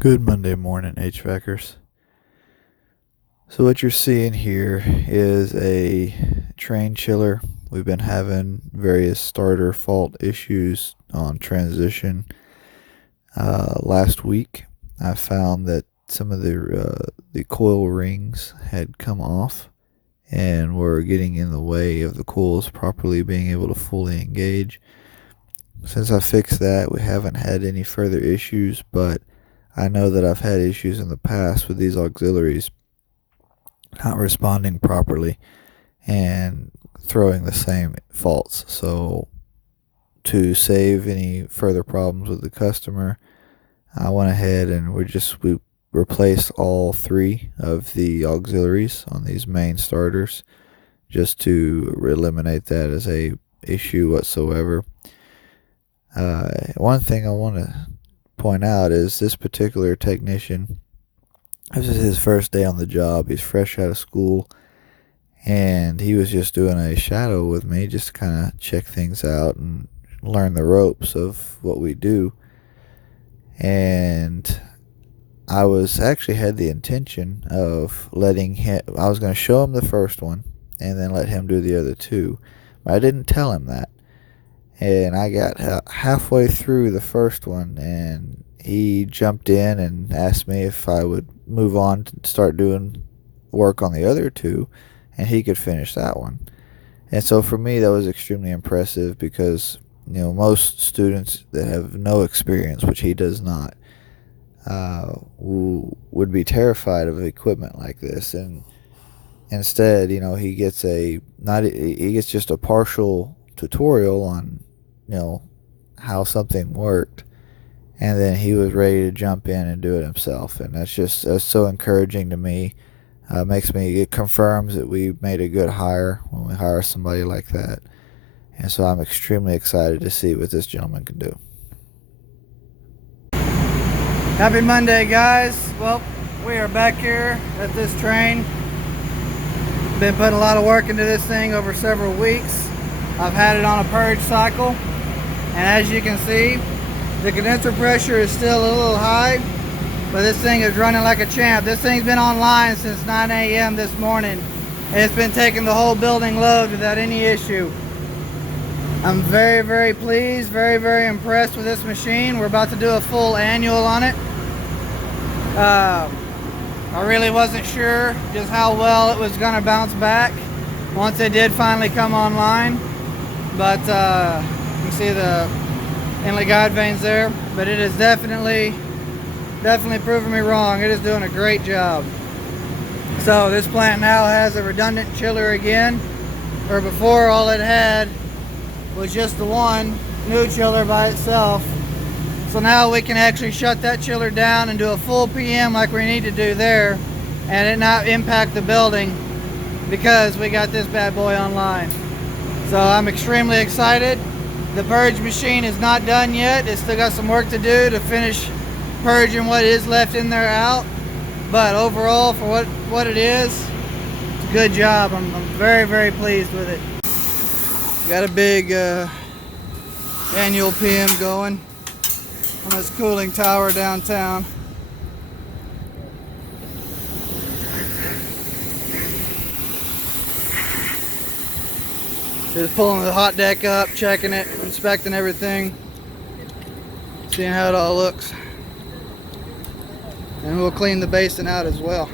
Good Monday morning, HVACers. So what you're seeing here is a train chiller. We've been having various starter fault issues on transition. Last week, I found that some of the coil rings had come off and were getting in the way of the coils properly being able to fully engage. Since I fixed that, we haven't had any further issues, but I know that I've had issues in the past with these auxiliaries not responding properly and throwing the same faults. So to save any further problems with the customer, I went ahead and we replaced all three of the auxiliaries on these main starters just to eliminate that as a issue whatsoever. One thing I want to point out is this particular technician, this is his first day on the job. He's fresh out of school, and he was just doing a shadow with me just to kind of check things out and learn the ropes of what we do. And I was actually had the intention of letting him, I was going to show him the first one and then let him do the other two. But I didn't tell him that. And I got halfway through the first one, and he jumped in and asked me if I would move on to start doing work on the other two, and he could finish that one. And so for me, that was extremely impressive because, most students that have no experience, which he does not, would be terrified of equipment like this. And instead, he gets he gets just a partial tutorial on how something worked, and then he was ready to jump in and do it himself. And that's so encouraging to me. It confirms that we made a good hire when we hire somebody like that. And so I'm extremely excited to see what this gentleman can do. Happy Monday, guys. Well, we are back here at this train. Been putting a lot of work into this thing over several weeks. I've had it on a purge cycle, and as you can see, the condenser pressure is still a little high, but this thing is running like a champ. This thing's been online since 9 a.m. this morning, and it's been taking the whole building load without any issue. I'm very, very pleased, very, very impressed with this machine. We're about to do a full annual on it. I really wasn't sure just how well it was going to bounce back once it did finally come online. But you can see the inlet guide vanes there. But it is definitely proving me wrong. It is doing a great job. So this plant now has a redundant chiller again, where before all it had was just the one new chiller by itself. So now we can actually shut that chiller down and do a full PM like we need to do there, and it not impact the building because we got this bad boy online. So I'm extremely excited. The purge machine is not done yet. It's still got some work to do to finish purging what is left in there out. But overall, for what it is, it's a good job. I'm very, very pleased with it. Got a big annual PM going on this cooling tower downtown. Just pulling the hot deck up, checking it, inspecting everything, seeing how it all looks. And we'll clean the basin out as well.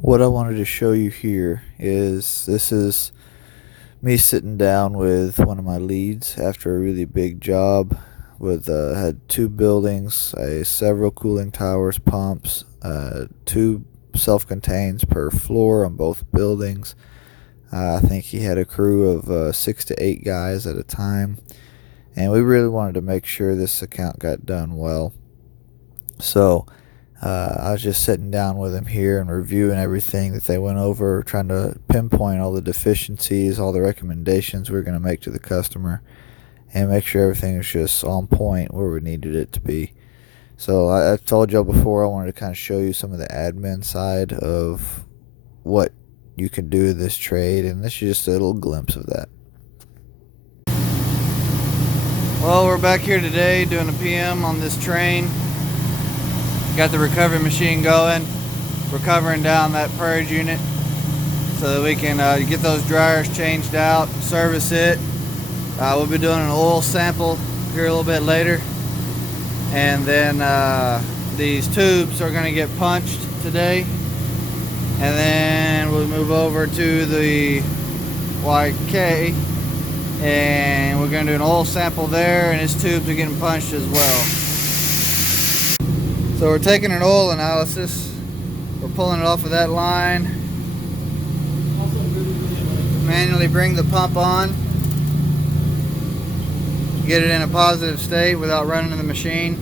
What I wanted to show you here is this is me sitting down with one of my leads after a really big job with had two buildings, several cooling towers, pumps, two self-contains per floor on both buildings. I think he had a crew of 6 to 8 guys at a time, and we really wanted to make sure this account got done well. So I was just sitting down with him here and reviewing everything that they went over, trying to pinpoint all the deficiencies, all the recommendations we were going to make to the customer, and make sure everything was just on point where we needed it to be. So I've told y'all before, I wanted to kind of show you some of the admin side of what you can do this trade, and this is just a little glimpse of that. Well, we're back here today doing a PM on this train. Got the recovery machine going, recovering down that purge unit so that we can get those dryers changed out, service it. We'll be doing an oil sample here a little bit later, and then these tubes are going to get punched today, and then we'll move over to the Hvac, and we're going to do an oil sample there, and his tubes are getting punched as well. So we're taking an oil analysis, we're pulling it off of that line, manually bring the pump on, get it in a positive state without running the machine.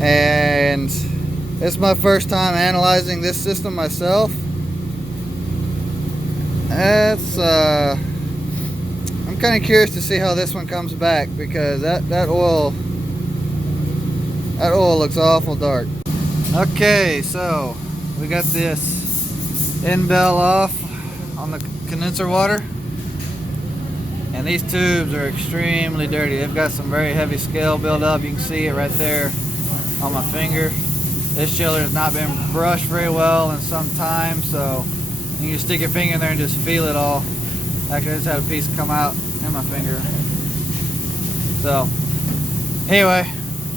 And it's my first time analyzing this system myself. I'm kind of curious to see how this one comes back, because that oil looks awful dark. Okay, so we got this end bell off on the condenser water, and these tubes are extremely dirty. They've got some very heavy scale buildup. You can see it right there on my finger. This chiller has not been brushed very well in some time, so you can stick your finger in there and just feel it all. Actually, I just had a piece come out in my finger. So anyway,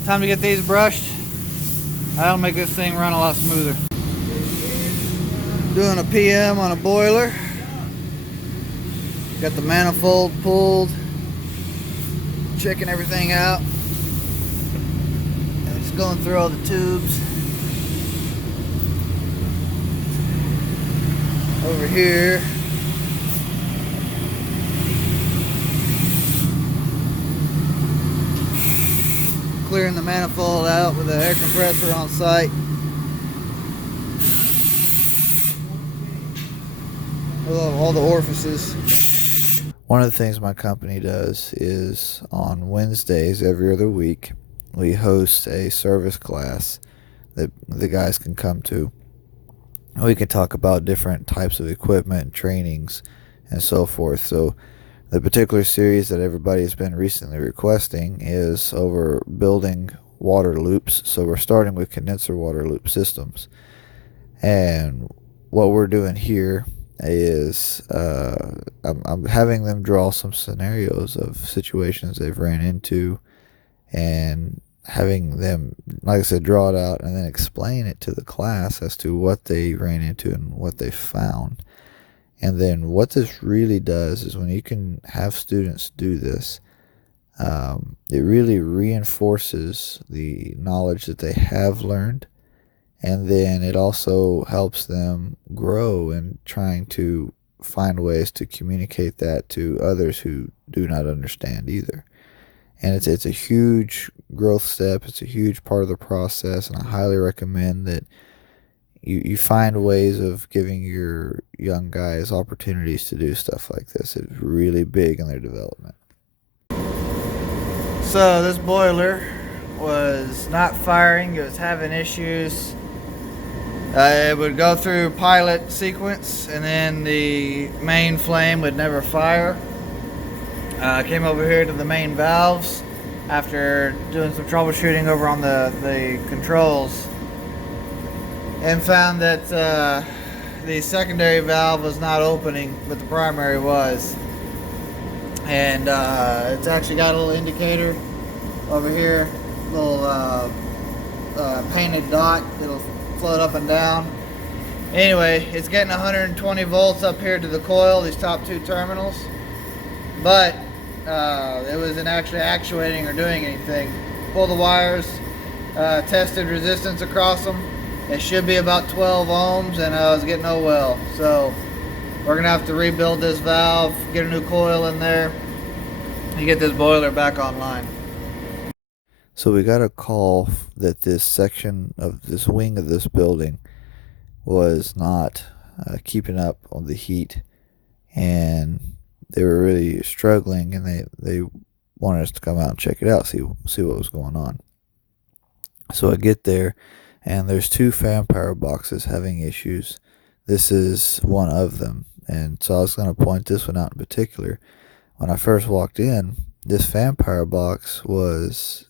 time to get these brushed. That'll make this thing run a lot smoother. Doing a PM on a boiler. Got the manifold pulled, checking everything out, and just going through all the tubes. Over here, clearing the manifold out with the air compressor on site. All the orifices. One of the things my company does is on Wednesdays every other week, we host a service class that the guys can come to. We can talk about different types of equipment, trainings, and so forth. So the particular series that everybody has been recently requesting is over building water loops. So we're starting with condenser water loop systems. And what we're doing here is I'm having them draw some scenarios of situations they've ran into, and having them, like I said, draw it out and then explain it to the class as to what they ran into and what they found. And then what this really does is when you can have students do this, it really reinforces the knowledge that they have learned, and then it also helps them grow in trying to find ways to communicate that to others who do not understand either. And it's a huge growth step. It's a huge part of the process, and I highly recommend that you find ways of giving your young guys opportunities to do stuff like this. It's really big in their development. So this boiler was not firing. It was having issues. It would go through pilot sequence, and then the main flame would never fire. I came over here to the main valves after doing some troubleshooting over on the controls, and found that the secondary valve was not opening, but the primary was. And it's actually got a little indicator over here, little painted dot that'll float up and down. Anyway, it's getting 120 volts up here to the coil, these top two terminals, but it wasn't actually actuating or doing anything. Pull the wires, tested resistance across them. It should be about 12 ohms, and I was getting no well. So we're gonna have to rebuild this valve, get a new coil in there, and get this boiler back online. So we got a call that this section of this wing of this building was not keeping up on the heat, and they were really struggling, and they wanted us to come out and check it out, see what was going on. So I get there, and there's two fan power boxes having issues. This is one of them, and so I was going to point this one out in particular. When I first walked in, this fan power box was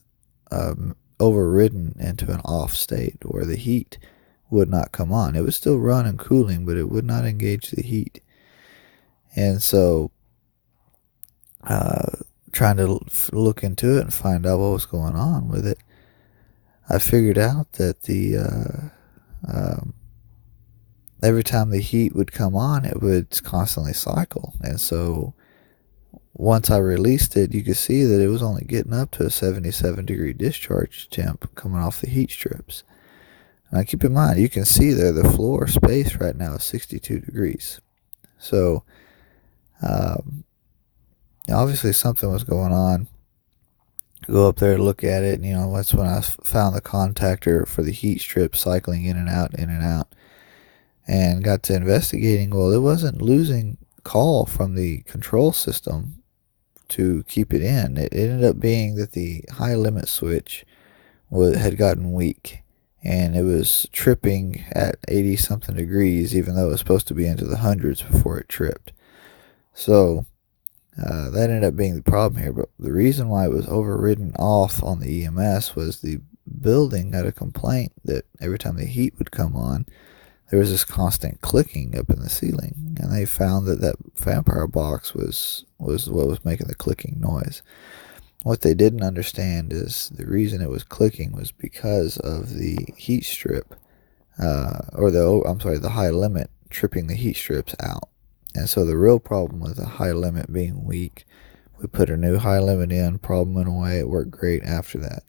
overridden into an off state where the heat would not come on. It would still run and cooling, but it would not engage the heat. And so, trying to look into it and find out what was going on with it, I figured out that every time the heat would come on, it would constantly cycle. And so once I released it, you could see that it was only getting up to a 77-degree discharge temp coming off the heat strips. Now keep in mind, you can see there the floor space right now is 62 degrees. So obviously something was going on. Go up there to look at it, and that's when I found the contactor for the heat strip cycling in and out, and got to investigating. Well, it wasn't losing call from the control system to keep it in. It ended up being that the high limit switch had gotten weak, and it was tripping at 80 something degrees, even though it was supposed to be into the hundreds before it tripped. So that ended up being the problem here. But the reason why it was overridden off on the EMS was the building had a complaint that every time the heat would come on, there was this constant clicking up in the ceiling, and they found that fan power box was what was making the clicking noise. What they didn't understand is the reason it was clicking was because of the heat strip, the high limit tripping the heat strips out. And so the real problem was the high limit being weak. We put a new high limit in, problem went away. It worked great after that.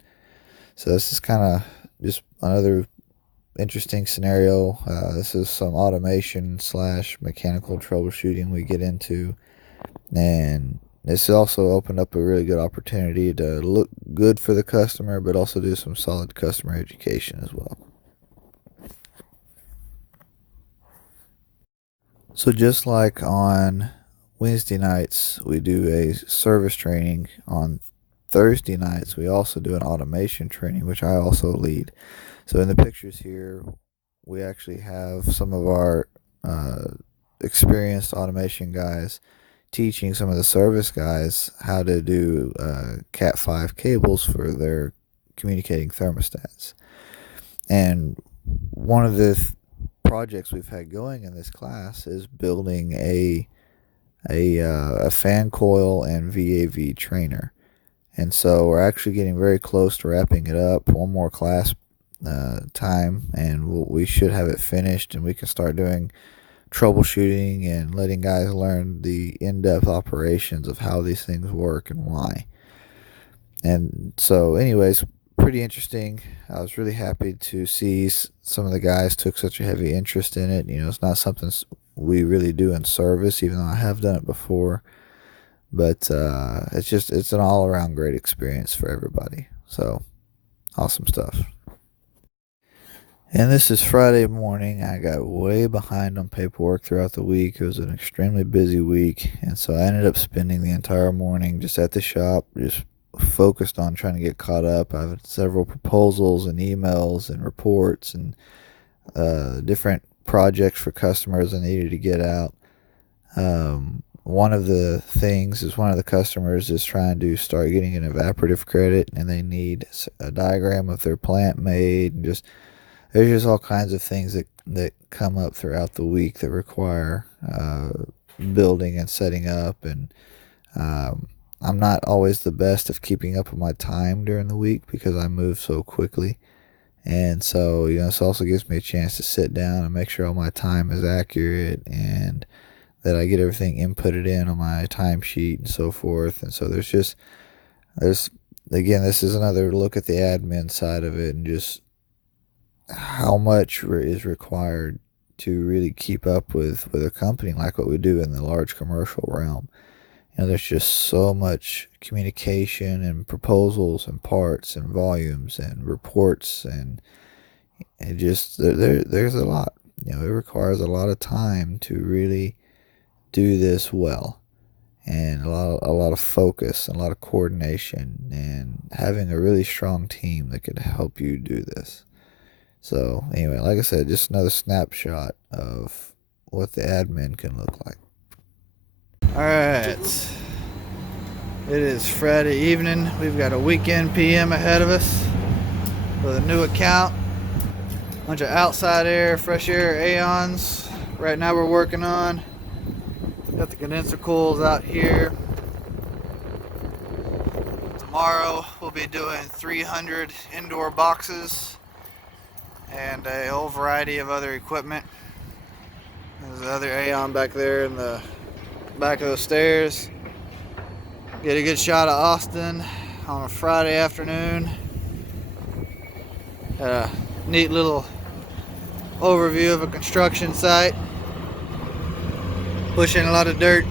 So this is kind of just another interesting scenario. This is some automation / mechanical troubleshooting we get into, and this also opened up a really good opportunity to look good for the customer, but also do some solid customer education as well. So just like on Wednesday nights, we do a service training. On Thursday nights, we also do an automation training, which I also lead. So in the pictures here, we actually have some of our experienced automation guys teaching some of the service guys how to do Cat 5 cables for their communicating thermostats. And one of the projects we've had going in this class is building a fan coil and VAV trainer. And so we're actually getting very close to wrapping it up. One more class time, and we should have it finished, and we can start doing troubleshooting and letting guys learn the in-depth operations of how these things work and why. And so anyways, pretty interesting. I was really happy to see some of the guys took such a heavy interest in it. It's not something we really do in service, even though I have done it before. But it's an all-around great experience for everybody. So awesome stuff. And this is Friday morning. I got way behind on paperwork throughout the week. It was an extremely busy week, and so I ended up spending the entire morning just at the shop, just focused on trying to get caught up. I have several proposals and emails and reports and different projects for customers I needed to get out. One of the things is one of the customers is trying to start getting an evaporative credit, and they need a diagram of their plant made, and there's just all kinds of things that come up throughout the week that require building and setting up. And I'm not always the best of keeping up with my time during the week because I move so quickly. And so, this also gives me a chance to sit down and make sure all my time is accurate and that I get everything inputted in on my timesheet and so forth. And so there's again, this is another look at the admin side of it and just how much is required to really keep up with a company like what we do in the large commercial realm. There's just so much communication and proposals and parts and volumes and reports, and it just there's a lot. It requires a lot of time to really do this well, and a lot of focus and a lot of coordination, and having a really strong team that could help you do this. So anyway, like I said, just another snapshot of what the admin can look like. Alright. It is Friday evening. We've got a weekend PM ahead of us with a new account. Bunch of outside air, fresh air Aeons. Right now we're working on. Got the condenser coils out here. Tomorrow we'll be doing 300 indoor boxes and a whole variety of other equipment. There's the other Aaon back there in the back of the stairs. Get a good shot of Austin on a Friday afternoon. Had a neat little overview of a construction site. Pushing a lot of dirt